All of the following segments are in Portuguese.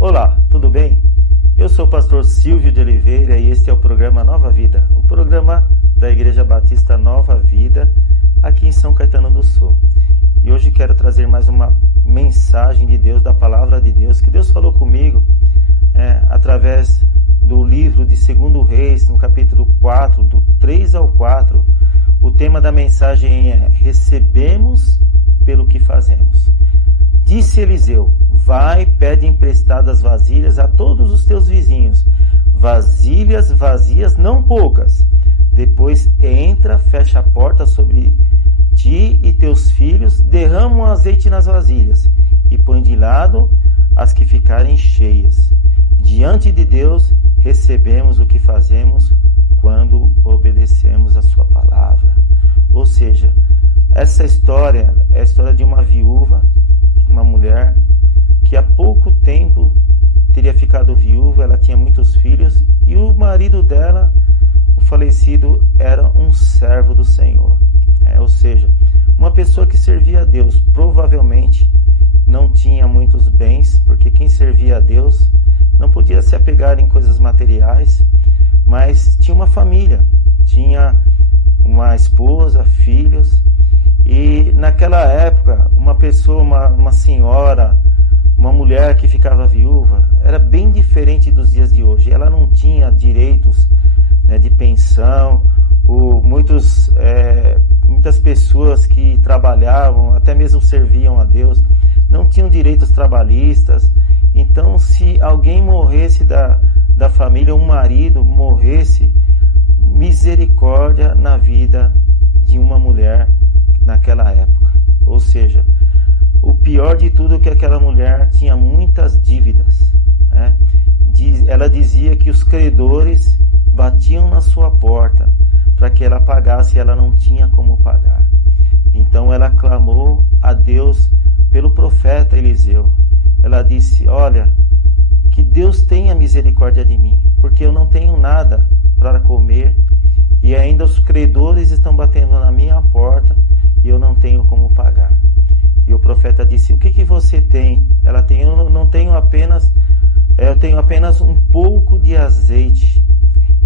Olá, tudo bem? Eu sou o pastor Silvio de Oliveira e este é o programa Nova Vida, o programa da Igreja Batista Nova Vida, aqui em São Caetano do Sul. E hoje quero trazer mais uma mensagem de Deus, da Palavra de Deus, que Deus falou comigo através do livro de 2 Reis, no capítulo 4, do 3 ao 4. O tema da mensagem é: recebemos pelo que fazemos. Disse Eliseu: vai, pede emprestadas vasilhas a todos os teus vizinhos, vasilhas vazias, não poucas. Depois entra, fecha a porta sobre ti e teus filhos, derrama um azeite nas vasilhas e põe de lado as que ficarem cheias. Diante de Deus recebemos o que fazemos quando obedecemos a sua palavra. Ou seja, essa história é a história de uma viúva, uma mulher que há pouco tempo teria ficado viúva. Ela tinha muitos filhos e o marido dela, o falecido, era um servo do Senhor. Ou seja, uma pessoa que servia a Deus. Provavelmente não tinha muitos bens, porque quem servia a Deus não podia se apegar em coisas materiais, mas tinha uma família, tinha uma esposa, filhos. E naquela época, uma pessoa, uma senhora, uma mulher que ficava viúva, era bem diferente dos dias de hoje. Ela não tinha direitos, de pensão. Muitas pessoas que trabalhavam, até mesmo serviam a Deus, não tinham direitos trabalhistas. Então, se alguém morresse da família, um marido morresse, misericórdia na vida de uma mulher naquela época. Ou seja, o pior de tudo é que aquela mulher tinha muitas dívidas. Ela dizia que os credores batiam na sua porta para que ela pagasse, e ela não tinha como pagar. Então ela clamou a Deus pelo profeta Eliseu. Ela disse: olha, que Deus tenha misericórdia de mim, porque eu não tenho nada para comer e ainda os credores estão batendo na minha porta e eu não tenho como pagar. E o profeta disse: o que você tem? Ela tem: eu tenho apenas um pouco de azeite.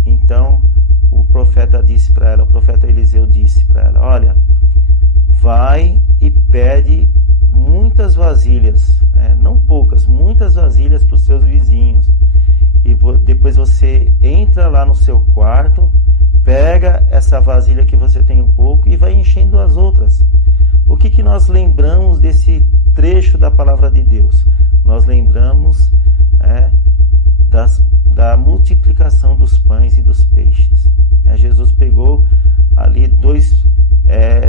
Então o profeta disse para ela, o profeta Eliseu disse para ela: olha, vai e pede muitas vasilhas, não poucas, muitas vasilhas para os seus vizinhos. E depois você entra lá no seu quarto, pega essa vasilha que você tem um pouco e vai enchendo as outras. O que nós lembramos desse trecho da palavra de Deus? Nós lembramos da multiplicação dos pães e dos peixes. Jesus pegou ali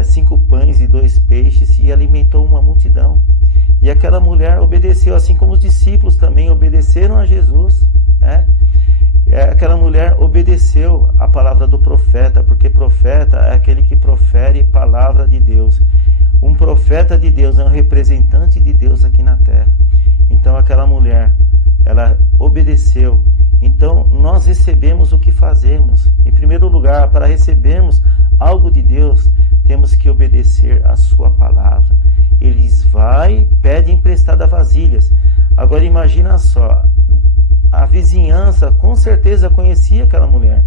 5 pães e 2 peixes e alimentou uma multidão. E aquela mulher obedeceu, assim como os discípulos também obedeceram a Jesus. Aquela mulher obedeceu a palavra do profeta, porque profeta é aquele que profere palavra de Deus. Um profeta de Deus é um representante de Deus aqui na terra. Então aquela mulher, ela obedeceu. Então nós recebemos o que fazemos. Em primeiro lugar, para recebermos algo de Deus, temos que obedecer a sua palavra. Eles pede emprestada vasilhas. Agora imagina só, a vizinhança com certeza conhecia aquela mulher.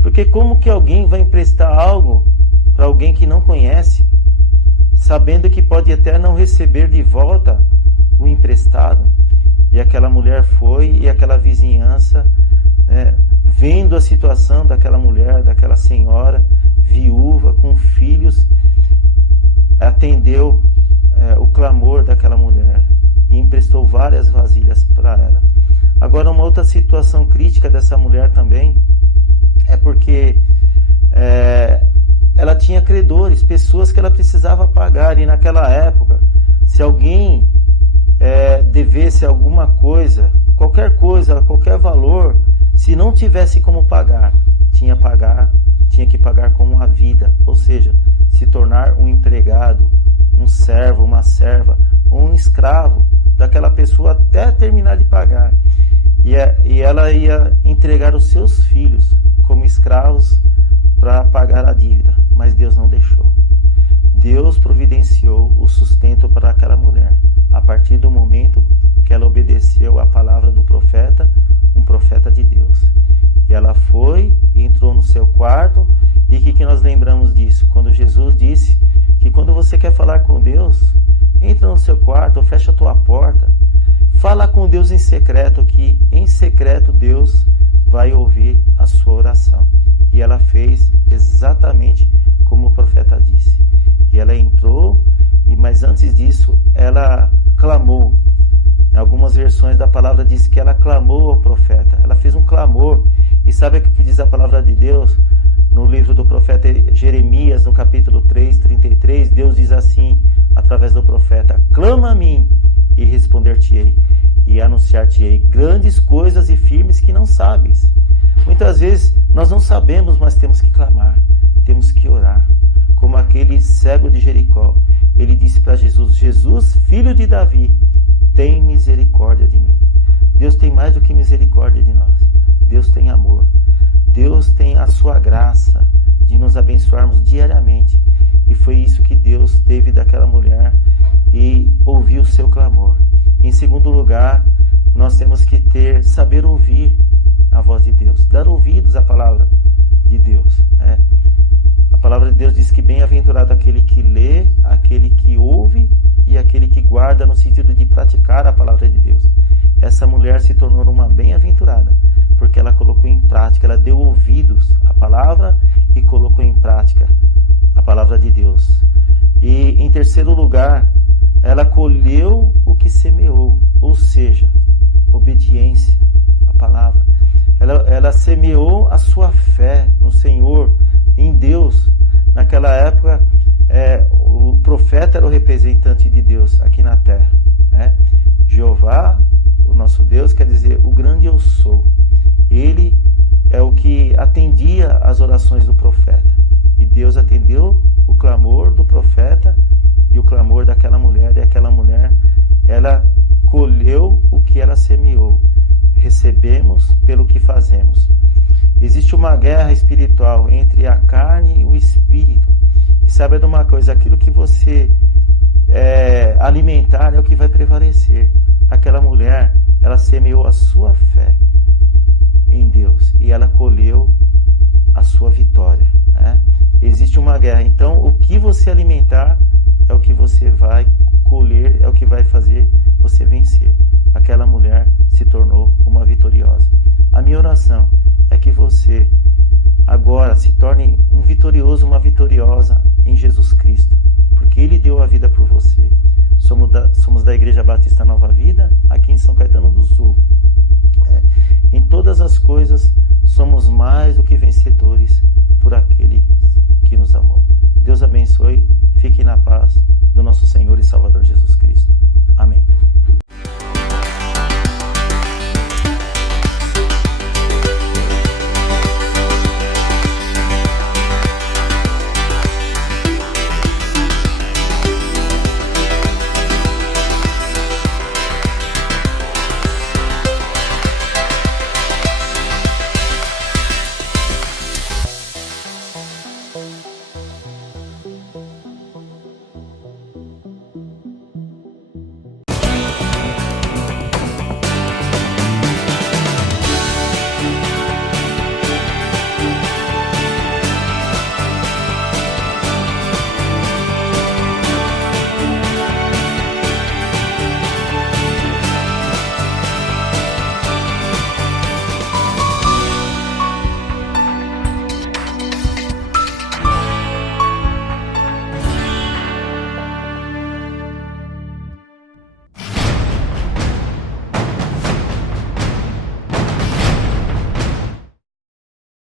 Porque como que alguém vai emprestar algo para alguém que não conhece, sabendo que pode até não receber de volta o emprestado? E aquela mulher foi, e aquela vizinhança, vendo a situação daquela mulher, daquela senhora, viúva, com filhos, atendeu o clamor daquela mulher e emprestou várias vasilhas para ela. Agora, uma outra situação crítica dessa mulher também é porque ela tinha credores, pessoas que ela precisava pagar. E naquela época, se alguém devesse alguma coisa, qualquer valor, se não tivesse como pagar, tinha que pagar com uma vida, ou seja, se tornar um empregado, um servo, uma serva, um escravo daquela pessoa até terminar de pagar. E ela ia entregar os seus filhos como escravos para pagar a dívida, mas Deus não deixou. Deus providenciou o sustento para aquela mulher, a partir do momento que ela obedeceu a palavra que nós lembramos disso? Quando Jesus disse que quando você quer falar com Deus, entra no seu quarto, ou fecha a tua porta, fala com Deus em secreto, que em secreto Deus vai ouvir a sua oração. E ela fez exatamente como o profeta disse. E ela entrou, mas antes disso ela clamou. Em algumas versões da palavra diz que ela clamou ao profeta. Ela fez um clamor. E sabe o que diz a palavra de Deus? No livro do profeta Jeremias, no capítulo 3, 33, Deus diz assim, através do profeta: clama a mim e responder-te-ei, e anunciar-te-ei grandes coisas e firmes que não sabes. Muitas vezes nós não sabemos, mas temos que clamar, temos que orar. Como aquele cego de Jericó, ele disse para Jesus: Jesus, filho de Davi, tem misericórdia de mim. Deus tem mais do que misericórdia de nós. Deus tem amor. Deus tem a sua graça de nos abençoarmos diariamente. E foi isso que Deus teve daquela mulher e ouviu o seu clamor. Em segundo lugar, nós temos que saber ouvir a voz de Deus, dar ouvidos à palavra de Deus. A palavra de Deus diz que bem-aventurado aquele que lê, aquele que ouve e aquele que guarda, no sentido de praticar a palavra de Deus. Essa mulher se tornou uma bem-aventurada, porque ela colocou em prática, ela deu ouvidos à palavra e colocou em prática a palavra de Deus. E em terceiro lugar, ela colheu o que semeou, ou seja, obediência à palavra. Ela semeou a sua fé no Senhor, em Deus. Naquela época, o profeta era o representante de Deus aqui na terra. Jeová, o nosso Deus, quer dizer o grande eu sou. Ele é o que atendia às orações do profeta. E Deus atendeu o clamor do profeta e o clamor daquela mulher. E aquela mulher, ela colheu o que ela semeou. Recebemos pelo que fazemos. Existe uma guerra espiritual entre a carne e o espírito. E sabe de uma coisa? Aquilo que você alimentar é o que vai prevalecer. Aquela mulher, ela semeou a sua fé em Deus e ela colheu a sua vitória. Existe uma guerra. Então, o que você alimentar é o que você vai colher, é o que vai fazer você vencer. Aquela mulher se tornou uma vitoriosa. A minha oração é que você agora se torne um vitorioso, uma vitoriosa em Jesus Cristo, porque Ele deu a vida por você. Somos da Igreja Batista Nova Vida, aqui em São Caetano do Sul. Em todas as coisas, somos mais do que vencedores por aquele que nos amou.